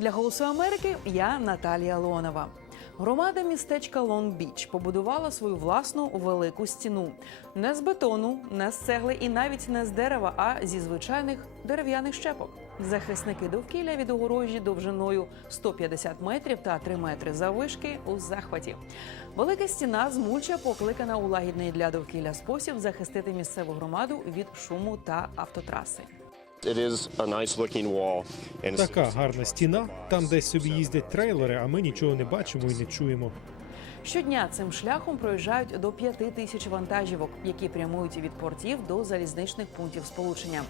Для голосу Америки я Наталія Леонова. Громада містечка Лонг-Біч побудувала свою власну велику стіну не з бетону, не з цегли і навіть не з дерева, а зі звичайних дерев'яних щепок. Захисники довкілля від огорожі довжиною 150 метрів та 3 метри заввишки у захваті. Велика стіна з мульча покликана у лагідний для довкілля спосіб захистити місцеву громаду від шуму та автотраси. Така гарна стіна. Там десь собі їздять трейлери, а ми нічого не бачимо і не чуємо. Щодня цим шляхом проїжджають до п'яти тисяч вантажівок, які прямують від портів до залізничних пунктів сполучення.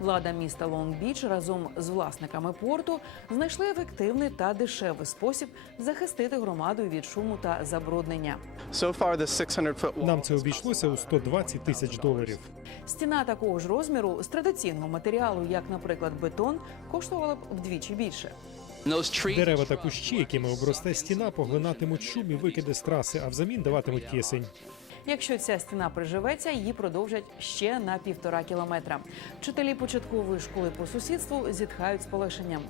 Влада міста Лонг-Біч разом з власниками порту знайшли ефективний та дешевий спосіб захистити громаду від шуму та забруднення. So far, this 600-foot wall Нам це обійшлося у 120 тисяч доларів. Стіна такого ж розміру з традиційного матеріалу, як, наприклад, бетон, коштувала б вдвічі більше. Дерева та кущі, якими обросте стіна, поглинатимуть шум і викиди з траси, а взамін даватимуть кисень. Якщо ця стіна приживеться, її продовжать ще на півтора кілометра. Вчителі початкової школи по сусідству зітхають з полегшенням.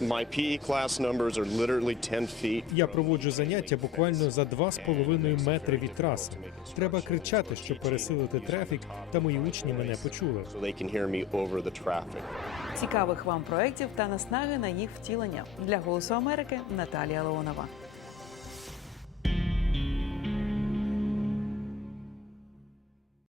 My PE class numbers are literally 10 feet. Я проводжу заняття буквально за 2,5 метри від траси. Треба кричати, щоб пересилити трафік, та мої учні мене почули. So they can hear me over the traffic. Цікавих вам проєктів та наснаги на їх втілення для голосу Америки Наталія Леонова.